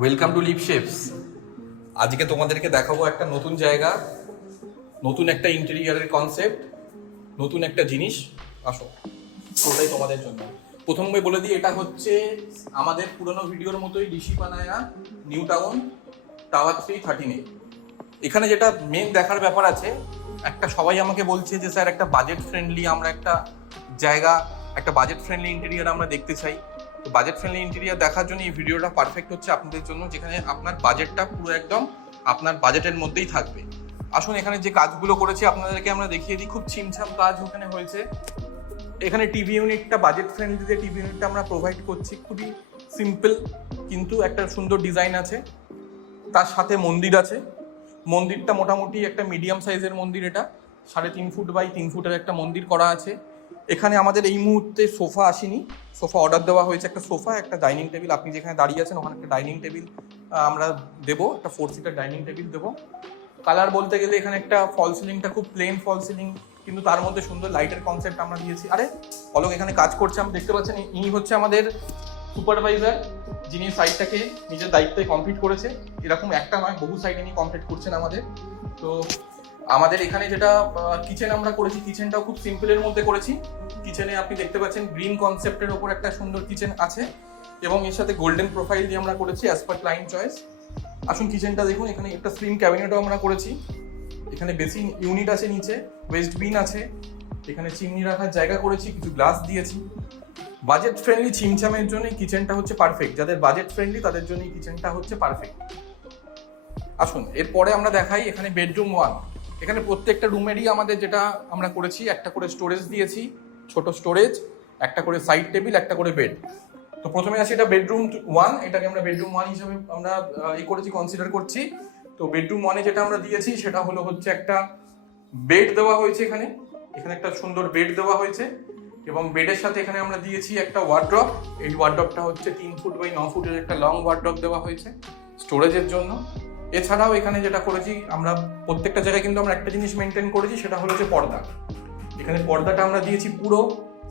Welcome to leave shapes. আজকে তোমাদেরকে দেখাবো একটা নতুন জায়গা, নতুন একটা ইন্টেরিয়ারের কনসেপ্ট, নতুন একটা জিনিস। আসো, ওটাই তোমাদের জন্য। প্রথমে বলে দিই, এটা হচ্ছে আমাদের পুরনো ভিডিওর মতোই ঋষি পানায়া নিউ টাউন টাওয়ার 313। এখানে যেটা মেন দেখার ব্যাপার আছে, একটা সবাই আমাকে বলছে যে স্যার একটা বাজেট ফ্রেন্ডলি আমরা একটা জায়গা, একটা বাজেট ফ্রেন্ডলি ইন্টেরিয়ার আমরা দেখতে চাই। তো বাজেট ফ্রেন্ডলি ইন্টেরিয়ার দেখার জন্য এই ভিডিওটা পারফেক্ট হচ্ছে আপনাদের জন্য, যেখানে আপনার বাজেটটা পুরো একদম আপনার বাজেটের মধ্যেই থাকবে। আসুন, এখানে যে কাজগুলো করেছি আপনাদেরকে আমরা দেখিয়ে দিই। খুব ছিমছাম কাজ ওখানে হয়েছে। এখানে টিভি ইউনিটটা বাজেট ফ্রেন্ডলি যে টিভি ইউনিটটা আমরা প্রোভাইড করছি, খুবই সিম্পল কিন্তু একটা সুন্দর ডিজাইন আছে। তার সাথে মন্দির আছে। মন্দিরটা মোটামুটি একটা মিডিয়াম সাইজের মন্দির, এটা 3.5 ফুট বাই 3 ফুটের একটা মন্দির করা আছে। এখানে আমাদের এই মুহূর্তে সোফা আসেনি, সোফা অর্ডার দেওয়া হয়েছে। একটা সোফা, একটা ডাইনিং টেবিল, আপনি যেখানে দাঁড়িয়ে আছেন ওখানে একটা ডাইনিং টেবিল আমরা দেবো, একটা 4 সিটার ডাইনিং টেবিল দেবো। কালার বলতে গেলে এখানে একটা ফল সিলিংটা খুব প্লেন ফল সিলিং, কিন্তু তার মধ্যে সুন্দর লাইটের কনসেপ্ট আমরা দিয়েছি। আরে পলক এখানে কাজ করছে, আমি দেখতে পাচ্ছেন। ইনি হচ্ছে আমাদের সুপারভাইজার, যিনি সাইটটাকে নিজের দায়িত্বে কমপ্লিট করেছে। এরকম একটা নয়, বহু সাইট ইনি কমপ্লিট করছেন আমাদের। তো আমাদের এখানে যেটা কিচেন আমরা করেছি, কিচেনটাও খুব সিম্পলের মধ্যে করেছি। কিচেনে আপনি দেখতে পাচ্ছেন গ্রিন কনসেপ্টের ওপর একটা সুন্দর কিচেন আছে, এবং এর সাথে গোল্ডেন প্রোফাইল দিয়ে আমরা করেছি অ্যাজ পার ক্লায়েন্ট চয়েস। আসুন কিচেনটা দেখুন। এখানে একটা স্লিম ক্যাবিনেটও আমরা করেছি। এখানে বেসিন ইউনিট আছে, নিচে ওয়েস্ট বিন আছে। এখানে চিমনি রাখার জায়গা করেছি, কিছু গ্লাস দিয়েছি। বাজেট ফ্রেন্ডলি ছিমছামের জন্য কিচেনটা হচ্ছে পারফেক্ট। যাদের বাজেট ফ্রেন্ডলি তাদের জন্য কিচেনটা হচ্ছে পারফেক্ট। আসুন এরপরে আমরা দেখাই এখানে বেডরুম 1। এখানে প্রত্যেকটা রুমেরই আমাদের যেটা আমরা করেছি, একটা করে স্টোরেজ দিয়েছি, ছোট স্টোরেজ, একটা করে সাইড টেবিল, একটা করে বেড। তো প্রথমে আছে এটা বেডরুম 1, এটাকে আমরা বেডরুম 1 হিসেবে আমরা করেছি, কনসিডার করছি। তো বেডরুম 1-এ যেটা আমরা দিয়েছি সেটা হচ্ছে একটা বেড দেওয়া হয়েছে। এখানে একটা সুন্দর বেড দেওয়া হয়েছে, এবং বেডের সাথে এখানে আমরা দিয়েছি একটা ওয়ার্ড্রপ। এই ওয়ার্ড্রপটা হচ্ছে 3 ফুট বাই 9 ফুটের একটা লং ওয়ার্ড্রপ দেওয়া হয়েছে স্টোরেজের জন্য। এছাড়াও এখানে যেটা করেছি আমরা, প্রত্যেকটা জায়গায় কিন্তু আমরা একটা জিনিস মেনটেন করেছি, সেটা হলো যে পর্দা। এখানে পর্দাটা আমরা দিয়েছি পুরো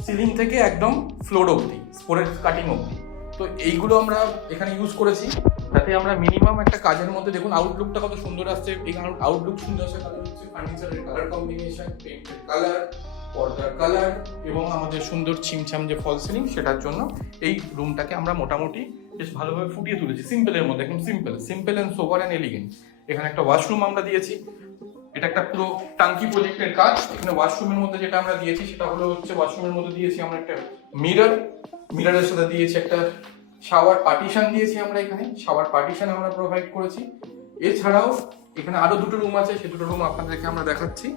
সিলিং থেকে একদম ফ্লোর অবধি, ফ্লোরের কাটিং অবধি। তো এইগুলো আমরা এখানে ইউজ করেছি, যাতে আমরা মিনিমাম একটা কাজের মধ্যে, দেখুন আউটলুকটা কত সুন্দর আসছে। এই আউটলুক সুন্দর আসে, কারণ হচ্ছে ফার্নিচারের কালার কম্বিনেশন, পেইন্টের কালার, পর্দার কালার, এবং আমাদের সুন্দর ছিমছাম যে ফল সিলিং, সেটার জন্য এই রুমটাকে আমরা মোটামুটি বেশ ভালোভাবে ফুটিয়ে তুলেছি। সিম্পলের মধ্যে, একদম simple and sober and elegant. এখানে একটা ওয়াশরুম আমরা দিয়েছি। এটা একটা পুরো টাঙ্কি প্রজেক্টের কাজ। এখানে ওয়াশরুমের মধ্যে যেটা আমরা দিয়েছি সেটা হচ্ছে ওয়াশরুমের মধ্যে দিয়েছি আমরা একটা মিররের সাথে দিয়েছি একটা শাওয়ার পার্টিশন দিয়েছি। আমরা এখানে শাওয়ার পার্টিশন আমরা প্রোভাইড করেছি। এছাড়াও এখানে আরো দুটো রুম আছে, সেই দুটো রুম আপনাদেরকে আমরা দেখাচ্ছি।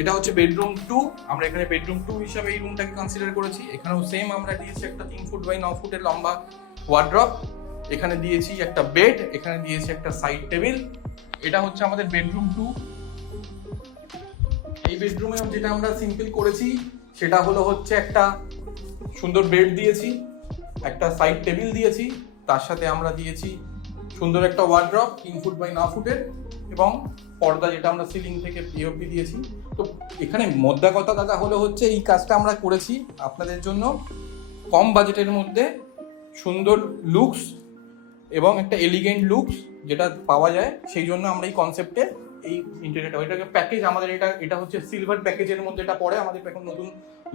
এটা হচ্ছে বেডরুম 2। আমরা এখানে বেডরুম 2 হিসাবে এই রুমটাকে কনসিডার করেছি। এখানেও সেম আমরা দিয়েছি একটা 3 ফুট বাই 9 ফুটের লম্বা ওয়ার্ড্রপ। এখানে দিয়েছি একটা বেড, এখানে দিয়েছি একটা সাইড টেবিল। এটা হচ্ছে আমাদের বেডরুম 2। এই বেডরুমে যেটা আমরা সিম্পল করেছি সেটা হচ্ছে একটা সুন্দর বেড দিয়েছি, একটা সাইড টেবিল দিয়েছি, তার সাথে আমরা দিয়েছি সুন্দর একটা ওয়ার্ড্রপ 3 ফুট বাই 9 ফুটের, এবং পর্দা যেটা আমরা সিলিং থেকে পিওপি দিয়েছি। তো এখানে মোদ্দা কথা দাদা হচ্ছে এই কাজটা আমরা করেছি আপনাদের জন্য কম বাজেটের মধ্যে, সুন্দর লুকস এবং একটা এলিগেন্ট লুকস যেটা পাওয়া যায়, সেই জন্য আমরা এই কনসেপ্টে এই ইন্টেরিয়রটা, ওইটাকে প্যাকেজ আমাদের এটা হচ্ছে সিলভার প্যাকেজের মধ্যে এটা পড়ে। আমাদের এখন নতুন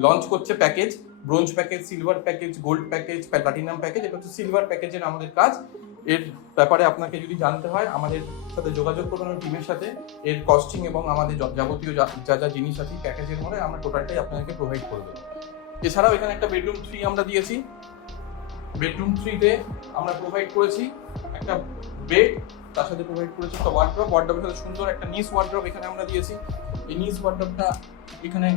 লঞ্চ করছে package, bronze package, silver package, gold package, platinum package. এটা হচ্ছে সিলভার প্যাকেজের আমাদের কাজ। এর ব্যাপারে আপনাকে যদি জানতে হয় আমাদের সাথে যোগাযোগ করবেন, টিমের সাথে। এর কস্টিং এবং আমাদের যাবতীয় যা জিনিস আছে প্যাকেজের মধ্যে আমরা টোটালটাই আপনাকে প্রোভাইড করে দেবো। এছাড়াও এখানে একটা বেডরুম 3 আমরা দিয়েছি। বেডরুম 3-তে আমরা প্রোভাইড করেছি একটা বেড, তার সাথে প্রোভাইড করেছি একটা ওয়ার্ড্রপের সাথে সুন্দর একটা নিস ওয়ার্ড্রপ এখানে আমরা দিয়েছি। এই নিস ওয়ার্ড্রপটা এখানে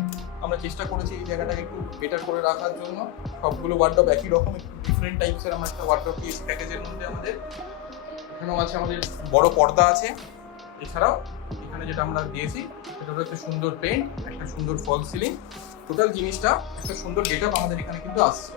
আমরা চেষ্টা করেছি এই জায়গাটাকে একটু বেটার করে রাখার জন্য। সবগুলো ওয়ার্ড্রপ একই রকম, একটু ডিফারেন্ট টাইপসের আমরা একটা ওয়ার্ড্রপ দিয়েছি প্যাকেজের মধ্যে আমাদের। এখানেও আছে আমাদের বড় পর্দা আছে। এছাড়াও এখানে যেটা আমরা দিয়েছি সেটা হচ্ছে সুন্দর পেইন্ট, একটা সুন্দর ফল সিলিং। টোটাল জিনিসটা একটা সুন্দর গেটআপ আমাদের এখানে কিন্তু আসছে।